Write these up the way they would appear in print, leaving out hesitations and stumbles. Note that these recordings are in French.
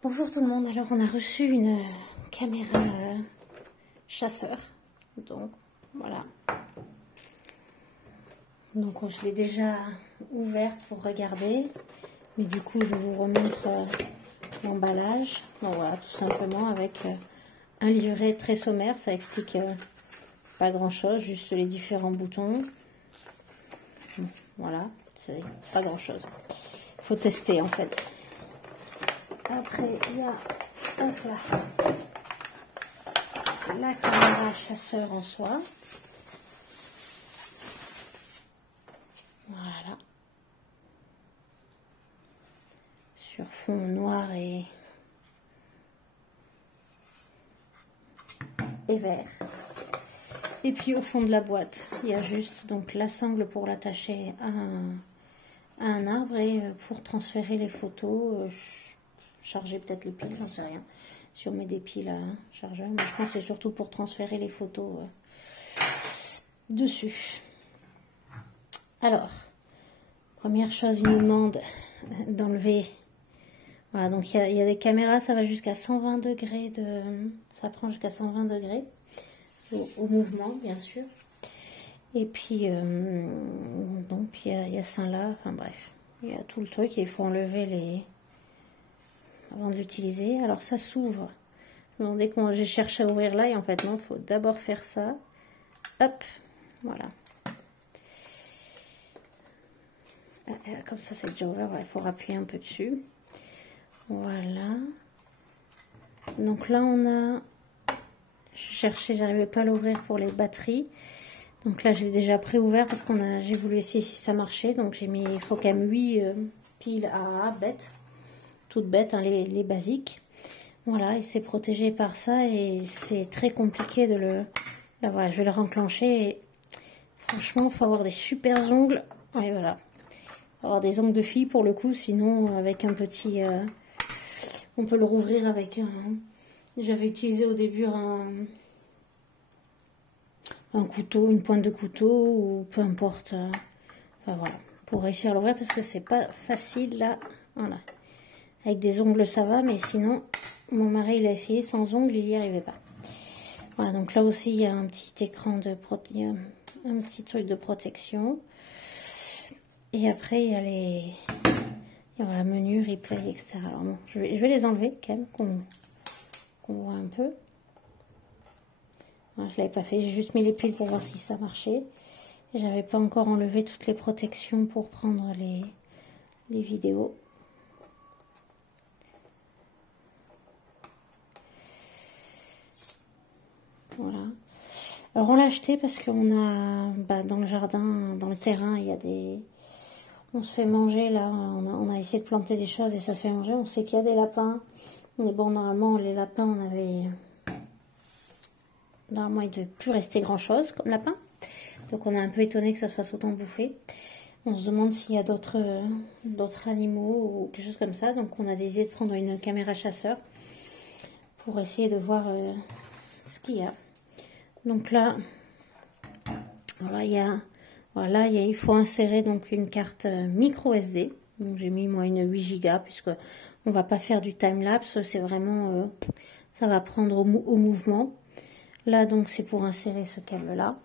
Bonjour tout le monde, alors on a reçu une caméra chasseur, donc voilà. Donc je l'ai déjà ouverte pour regarder, mais du coup je vous remontre l'emballage. Donc voilà, tout simplement avec un livret très sommaire, ça explique pas grand chose, juste les différents boutons. Voilà, c'est pas grand chose. Faut tester en fait. Après il y a la caméra chasseur en soi. Voilà. Sur fond noir et vert. Et puis au fond de la boîte, il y a juste donc la sangle pour l'attacher à un arbre et pour transférer les photos, charger peut-être les piles, j'en sais rien. Si on met des piles à chargeur, mais je pense que c'est surtout pour transférer les photos dessus. Alors, première chose, il nous demande d'enlever. Voilà, donc il y a des caméras, ça va jusqu'à 120 degrés ça prend jusqu'à 120 degrés au mouvement, bien sûr. Et puis, donc il y a ça là, enfin bref, il y a tout le truc et il faut enlever avant de l'utiliser. Alors ça s'ouvre. Je me demandais comment j'ai cherché à ouvrir là et en fait non, il faut d'abord faire ça. Hop, voilà. Comme ça c'est déjà ouvert, il faut appuyer un peu dessus. Voilà. Donc là on a, je cherchais, j'arrivais pas à l'ouvrir pour les batteries. Donc là j'ai déjà pré-ouvert parce j'ai voulu essayer si ça marchait. Donc j'ai mis, il faut quand même 8 piles AA bêtes, toutes bêtes, hein, les basiques. Voilà, et c'est protégé par ça et c'est très compliqué de le... Là voilà, je vais le renclencher et franchement il faut avoir des super ongles. Et voilà, avoir des ongles de fille pour le coup, sinon avec un petit... on peut le rouvrir avec un... J'avais utilisé au début un couteau, une pointe de couteau ou peu importe. Enfin voilà, pour réussir à l'ouvrir parce que c'est pas facile là. Voilà, avec des ongles ça va, mais sinon mon mari il a essayé sans ongles, il n'y arrivait pas. Voilà, donc là aussi il y a un petit écran de un petit truc de protection. Et après il y a il y a menu, replay, etc. Alors bon, je vais les enlever quand même, qu'on voit un peu. Voilà, je l'avais pas fait, j'ai juste mis les piles pour voir si ça marchait. J'avais pas encore enlevé toutes les protections pour prendre les vidéos. Voilà. Alors on l'a acheté parce qu'on a dans le jardin, dans le terrain, il y a des... On se fait manger là, on a essayé de planter des choses et ça se fait manger. On sait qu'il y a des lapins. Mais bon, normalement les lapins, normalement il ne devait plus rester grand chose comme lapin. Donc on est un peu étonné que ça se fasse autant bouffer. On se demande s'il y a d'autres animaux ou quelque chose comme ça. Donc on a décidé de prendre une caméra chasseur pour essayer de voir ce qu'il y a. Donc là, voilà, il faut insérer donc une carte micro SD. Donc j'ai mis moi une 8 Go puisque on va pas faire du time-lapse. C'est vraiment, ça va prendre au mouvement. Là donc c'est pour insérer ce câble là.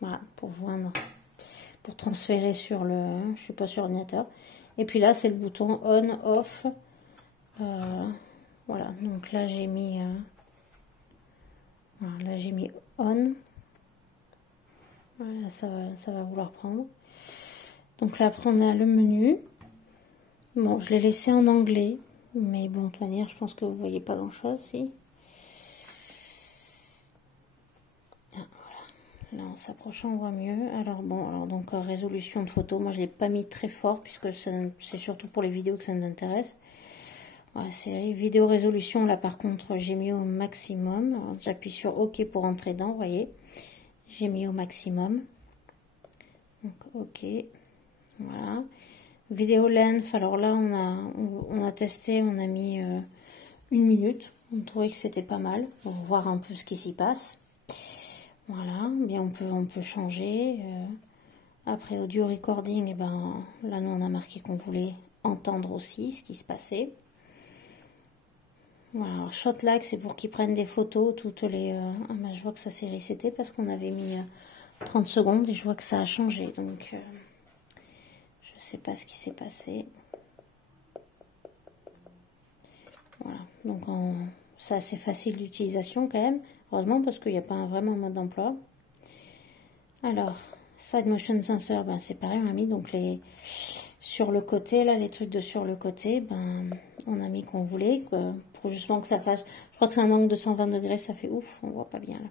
Voilà, pour joindre, pour transférer sur je suis pas sur ordinateur. Et puis là c'est le bouton on, off. Voilà, donc là j'ai mis, voilà, là j'ai mis on. Voilà, ça va vouloir prendre. Donc là après on a le menu. Bon, je l'ai laissé en anglais, mais bon, de toute manière, je pense que vous voyez pas grand chose, si. Là en s'approchant on voit mieux. Alors bon, donc résolution de photo, moi je l'ai pas mis très fort puisque c'est surtout pour les vidéos que ça nous intéresse. Voilà, c'est vidéo résolution, là par contre j'ai mis au maximum. J'appuie sur OK pour entrer dedans, vous voyez. J'ai mis au maximum. Donc OK. Voilà. Vidéo length, alors là on a testé, on a mis 1 minute. On trouvait que c'était pas mal pour voir un peu ce qui s'y passe. Voilà, bien on peut changer. Après audio recording, et ben là nous on a marqué qu'on voulait entendre aussi ce qui se passait. Voilà, alors Shotlag, c'est pour qu'ils prennent des photos toutes les... Ah ben, je vois que ça s'est reseté parce qu'on avait mis 30 secondes et je vois que ça a changé. Donc, je sais pas ce qui s'est passé. Voilà, donc c'est assez facile d'utilisation quand même. Heureusement parce qu'il n'y a pas vraiment un mode d'emploi. Alors, Side Motion Sensor, ben, c'est pareil, on a mis donc les... Sur le côté, là, les trucs de sur le côté, ben, on a mis qu'on voulait, quoi, pour justement que ça fasse... Je crois que c'est un angle de 120 degrés, ça fait ouf, on voit pas bien là.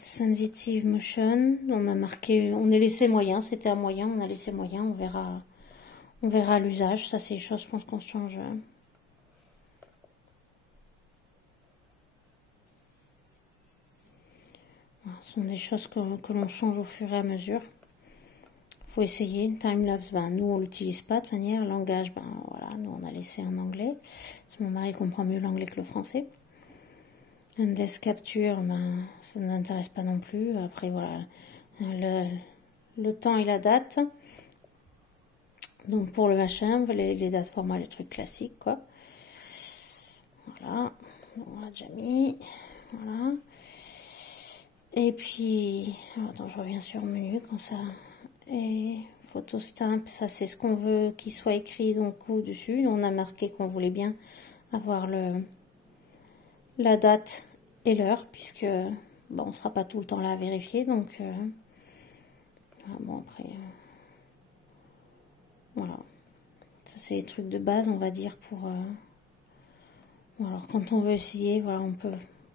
Sensitive Motion, on a marqué, on est laissé moyen, c'était un moyen, on a laissé moyen, on verra l'usage, ça c'est les choses, je pense qu'on change. Ce sont des choses que l'on change au fur et à mesure. Faut essayer. Timelapse, ben, nous on l'utilise pas de toute manière. Langage, ben voilà, nous on a laissé en anglais. Parce que mon mari comprend mieux l'anglais que le français. Endless capture, ben ça ne nous intéresse pas non plus. Après voilà, le temps et la date. Donc pour le machin, les dates format, les trucs classiques quoi. Voilà, on a déjà mis. Voilà. Et puis, alors, attends, je reviens sur le menu quand ça. Et photo stamp, ça c'est ce qu'on veut qu'il soit écrit donc au-dessus. On a marqué qu'on voulait bien avoir la date et l'heure, puisque bon, on ne sera pas tout le temps là à vérifier. Donc, bon, après, voilà. Ça c'est les trucs de base, on va dire, pour. Alors, quand on veut essayer, voilà, on peut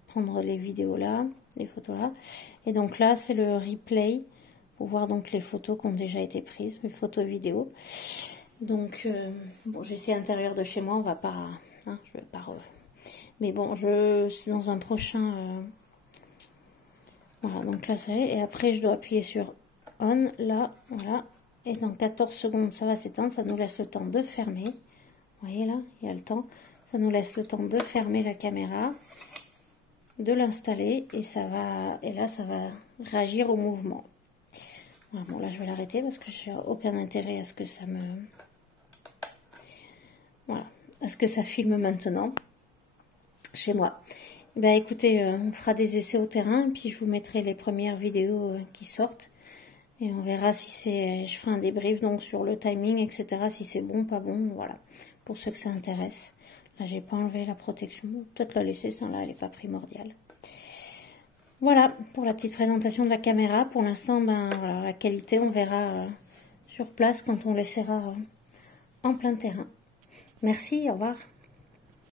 prendre les vidéos là, les photos là. Et donc là, c'est le replay. Pour voir donc les photos qui ont déjà été prises, les photos et vidéos. Donc, bon, j'ai essayé l'intérieur de chez moi, on va pas, hein, je vais pas mais bon, je suis dans un prochain, voilà, donc là c'est, et après je dois appuyer sur on, là, voilà, et dans 14 secondes ça va s'éteindre, ça nous laisse le temps de fermer, vous voyez là, il y a le temps, ça nous laisse le temps de fermer la caméra, de l'installer, et ça va, et là ça va réagir au mouvement. Voilà, bon là je vais l'arrêter parce que j'ai aucun intérêt à ce que ça me... Voilà, à ce que ça filme maintenant chez moi. Ben écoutez, on fera des essais au terrain, et puis je vous mettrai les premières vidéos qui sortent. Et on verra si c'est... Je ferai un débrief donc sur le timing, etc. Si c'est bon, pas bon, voilà. Pour ceux que ça intéresse. Là j'ai pas enlevé la protection. Peut-être la laisser, celle-là elle n'est pas primordiale. Voilà pour la petite présentation de la caméra. Pour l'instant, ben, voilà, la qualité, on verra sur place quand on l'essaiera en plein terrain. Merci, au revoir.